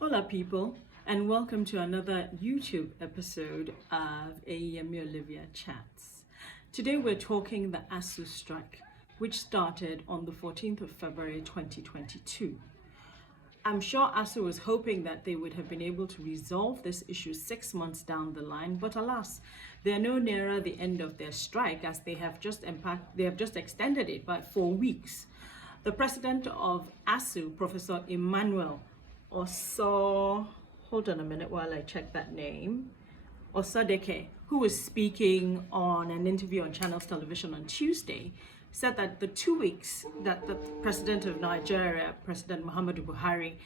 Hola people, and welcome to another YouTube episode of EyiyemiOlivia Chats. Today we're talking the ASUU strike, which started on the 14th of February 2022. I'm sure ASUU was hoping that they would have been able to resolve this issue 6 months down the line, but alas, they're no nearer the end of their strike as they have just extended it by 4 weeks. The president of ASUU, Professor Emmanuel hold on a minute while I check that name, Osadeke, who was speaking on an interview on Channels Television on Tuesday, said that the 2 weeks that the president of Nigeria, President Muhammadu Buhari,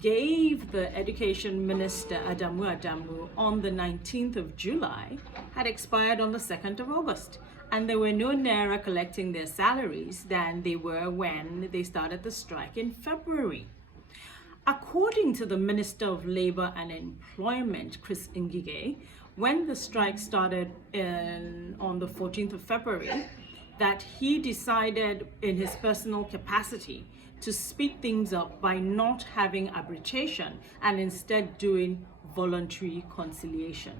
gave the education minister Adamu on the 19th of July had expired on the 2nd of August. And they were no nearer collecting their salaries than they were when they started the strike in February. According to the Minister of Labour and Employment, Chris Ngige, when the strike started on the 14th of February, that he decided in his personal capacity to speed things up by not having arbitration and instead doing voluntary conciliation.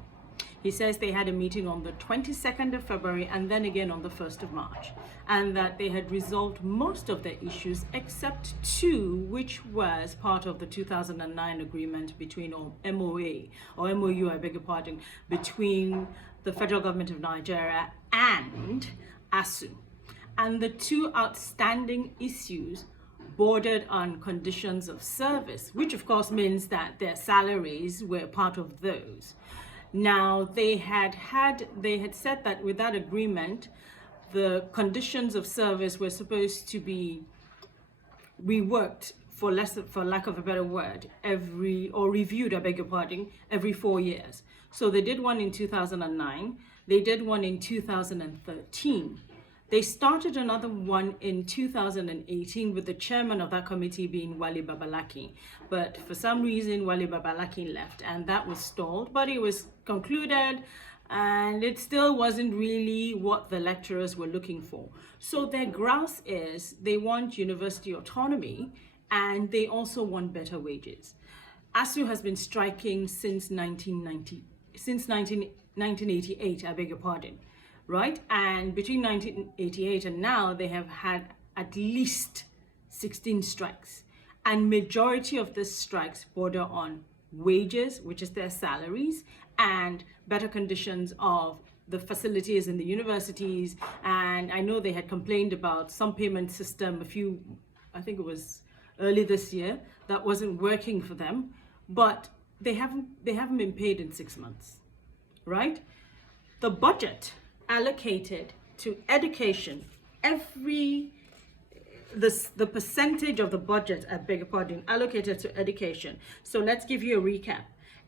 He says they had a meeting on the 22nd of February and then again on the 1st of March, and that they had resolved most of their issues except two, which was part of the 2009 agreement between MOU, between the federal government of Nigeria and ASUU. And the two outstanding issues bordered on conditions of service, which of course means that their salaries were part of those. Now, they had said that with that agreement, the conditions of service were supposed to be reworked, for lack of a better word, reviewed, every 4 years. So they did one in 2009, they did one in 2013. They started another one in 2018 with the chairman of that committee being Wale Babalaki. But for some reason, Wale Babalaki left and that was stalled, but it was concluded and it still wasn't really what the lecturers were looking for. So their grouse is they want university autonomy and they also want better wages. ASUU has been striking since 1988, right? And between 1988 and now, they have had at least 16 strikes. And majority of these strikes border on wages, which is their salaries, and better conditions of the facilities in the universities. And I know they had complained about some payment system I think it was early this year, that wasn't working for them, but they haven't been paid in 6 months, right? The budget allocated to education, the percentage of the budget, allocated to education. So let's give you a recap.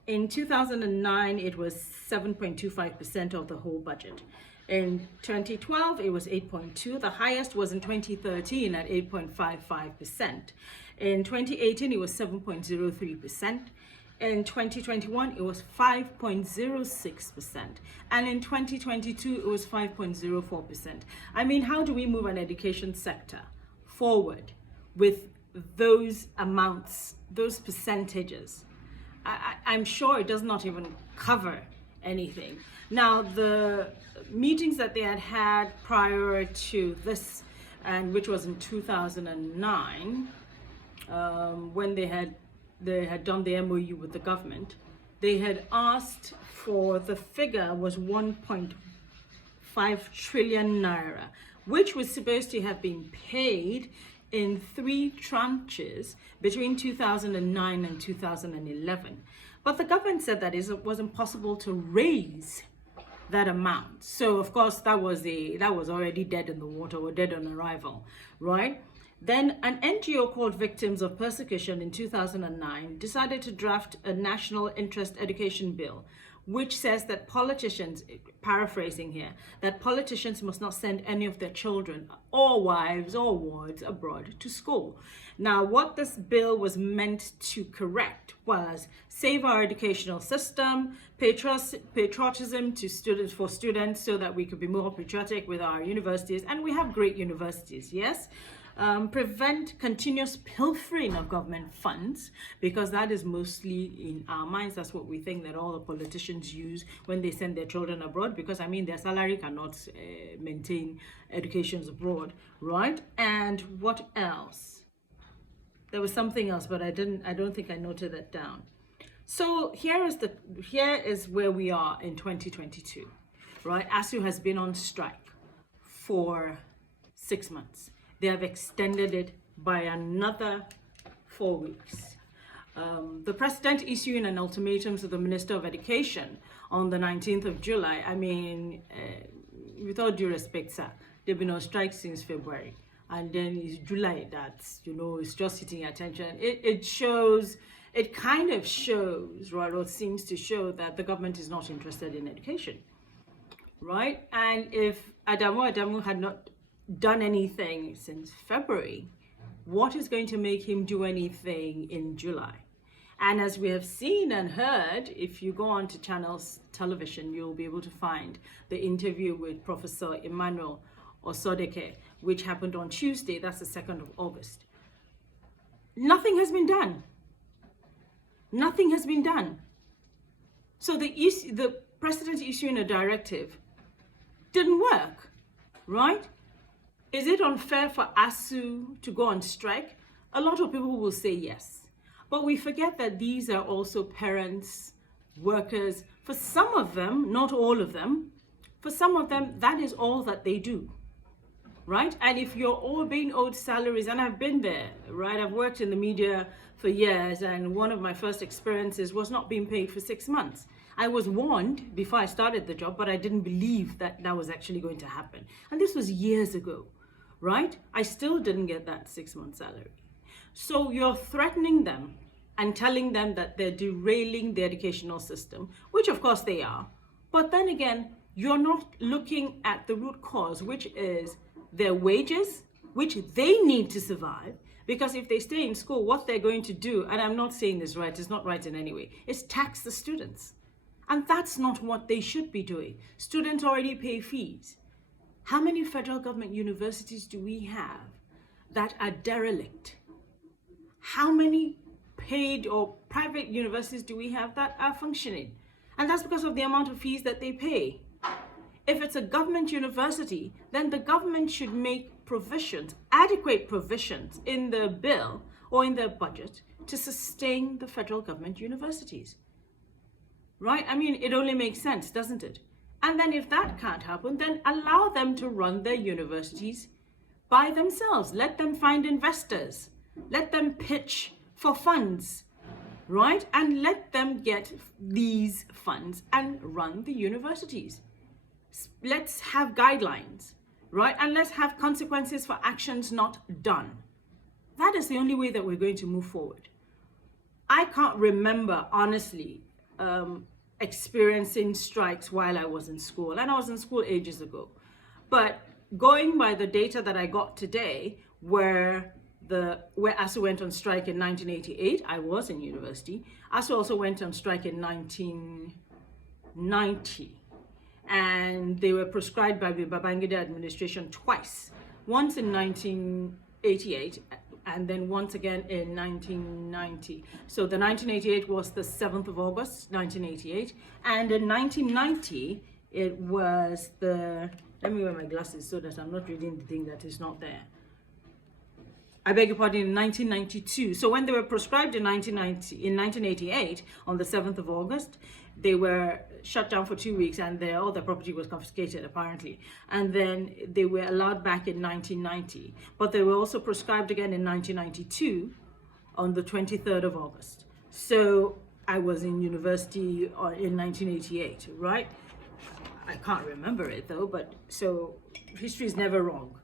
In 2009, it was 7.25% of the whole budget. In 2012, it was 8.2%. The highest was in 2013 at 8.55%. In 2018, it was 7.03%. In 2021, it was 5.06%. And in 2022, it was 5.04%. I mean, how do we move an education sector forward with those amounts, those percentages? I'm sure it does not even cover anything. Now, the meetings that they had prior to this, and which was in 2009, when they had done the MOU with the government, they had asked for, the figure was 1.5 trillion naira, which was supposed to have been paid in 3 tranches between 2009 and 2011. But the government said that it was impossible to raise that amount. So of course that was already dead in the water, or dead on arrival, right? Then an NGO called Victims of Persecution in 2009 decided to draft a national interest education bill, which says that politicians, paraphrasing here, that politicians must not send any of their children or wives or wards abroad to school. Now, what this bill was meant to correct was save our educational system, patriotism to students so that we could be more patriotic with our universities, and we have great universities, yes? Prevent continuous pilfering of government funds, because that is mostly in our minds. That's what we think that all the politicians use when they send their children abroad, because I mean their salary cannot maintain educations abroad, right? And what else? There was something else, but I don't think I noted that down. So here is where we are in 2022, right? ASUU has been on strike for 6 months. They have extended it by another 4 weeks. The president issuing an ultimatum to the Minister of Education on the 19th of July. I mean, with all due respect, sir, they've been on strike since February. And then it's July that, it's just hitting attention. It kind of shows, right, or seems to show that the government is not interested in education, right? And if Adamu had not done anything since February, what is going to make him do anything in July? And as we have seen and heard, if you go on to Channels Television, you'll be able to find the interview with Professor Emmanuel Osodeke, which happened on Tuesday, that's the 2nd of August. Nothing has been done. Nothing has been done. So the president issuing a directive didn't work, right? Is it unfair for ASUU to go on strike? A lot of people will say yes. But we forget that these are also parents, workers. For some of them, not all of them, for some of them, that is all that they do, right? And if you're all being owed salaries, and I've been there, right? I've worked in the media for years, and one of my first experiences was not being paid for 6 months. I was warned before I started the job, but I didn't believe that that was actually going to happen. And this was years ago, right? I still didn't get that 6-month salary. So you're threatening them and telling them that they're derailing the educational system, which of course they are. But then again, you're not looking at the root cause, which is their wages, which they need to survive. Because if they stay in school, what they're going to do, and I'm not saying this right, it's not right in any way, is tax the students. And that's not what they should be doing. Students already pay fees. How many federal government universities do we have that are derelict? How many paid or private universities do we have that are functioning? And that's because of the amount of fees that they pay. If it's a government university, then the government should make provisions, adequate provisions in the bill or in their budget to sustain the federal government universities. Right? I mean, it only makes sense, doesn't it? And then if that can't happen, then allow them to run their universities by themselves. Let them find investors. Let them pitch for funds, right? And let them get these funds and run the universities. Let's have guidelines, right? And let's have consequences for actions not done. That is the only way that we're going to move forward. I can't remember, honestly, experiencing strikes while I was in school, and I was in school ages ago. But going by the data that I got today, where ASUU went on strike in 1988, I was in university. ASUU also went on strike in 1990, and they were proscribed by the Babangida administration twice. Once in 1988, and then once again in 1990. So the 1988 was the 7th of August, 1988. And in 1990, it was let me wear my glasses so that I'm not reading the thing that is not there. I beg your pardon, in 1992. So when they were proscribed in 1988, on the 7th of August, they were shut down for 2 weeks, and all their property was confiscated, apparently. And then they were allowed back in 1990. But they were also proscribed again in 1992 on the 23rd of August. So I was in university in 1988, right? I can't remember it though, but so history is never wrong.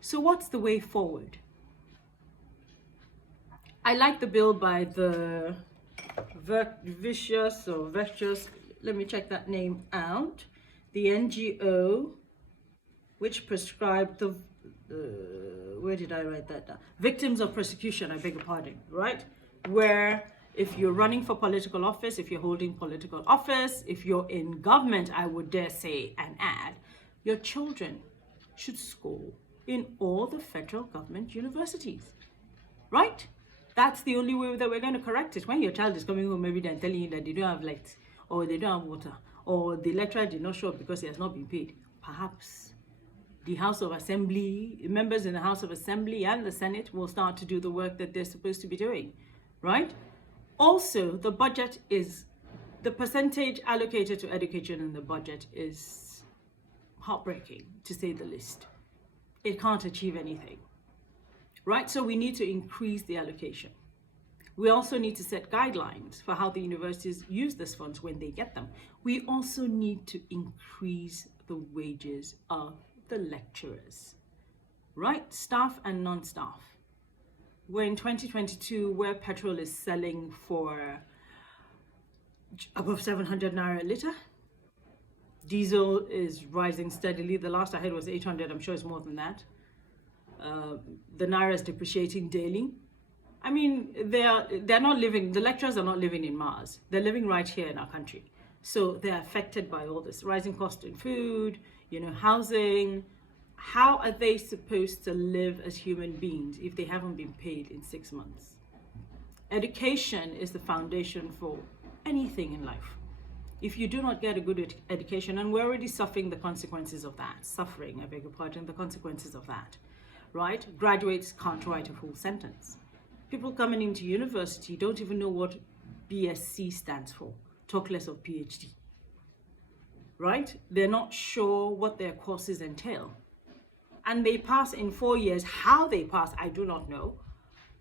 So what's the way forward? I like the bill by the Virtuous, let me check that name out. The NGO, which prescribed the, where did I write that down? Victims of persecution, I beg your pardon, right? Where if you're running for political office, if you're holding political office, if you're in government, I would dare say and add, your children should school in all the federal government universities, right? That's the only way that we're going to correct it. When your child is coming home every day and telling you that they don't have light, or they don't have water, or the lecturer did not show up because he has not been paid, perhaps the House of Assembly, members in the House of Assembly and the Senate will start to do the work that they're supposed to be doing, right? Also, the budget is, the percentage allocated to education in the budget is heartbreaking, to say the least. It can't achieve anything, right? So we need to increase the allocation. We also need to set guidelines for how the universities use these funds when they get them. We also need to increase the wages of the lecturers, right? Staff and non-staff. We're in 2022 where petrol is selling for above 700 naira a litre. Diesel is rising steadily. The last I heard was 800. I'm sure it's more than that. The naira is depreciating daily. I mean, they're not living, the lecturers are not living in Mars. They're living right here in our country. So they're affected by all this rising cost in food, housing. How are they supposed to live as human beings if they haven't been paid in 6 months? Education is the foundation for anything in life. If you do not get a good education, and we're already suffering the consequences of that, the consequences of that, right? Graduates can't write a full sentence. People coming into university don't even know what BSc stands for, talk less of PhD, right? They're not sure what their courses entail. And they pass in 4 years. How they pass, I do not know.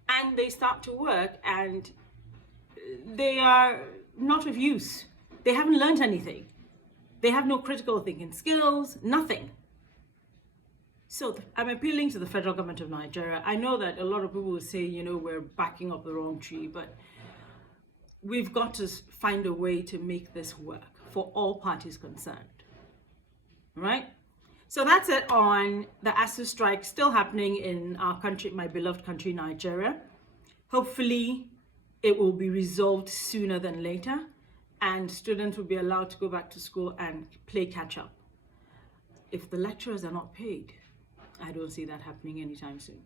And they start to work and they are not of use. They haven't learned anything. They have no critical thinking skills, nothing. So I'm appealing to the federal government of Nigeria. I know that a lot of people will say, we're backing up the wrong tree, but we've got to find a way to make this work for all parties concerned, right? So that's it on the ASUU strike still happening in our country, my beloved country, Nigeria. Hopefully it will be resolved sooner than later and students will be allowed to go back to school and play catch up. If the lecturers are not paid, I don't see that happening anytime soon.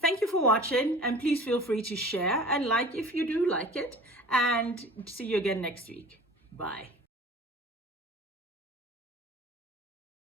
Thank you for watching, and please feel free to share and like if you do like it, and see you again next week. Bye.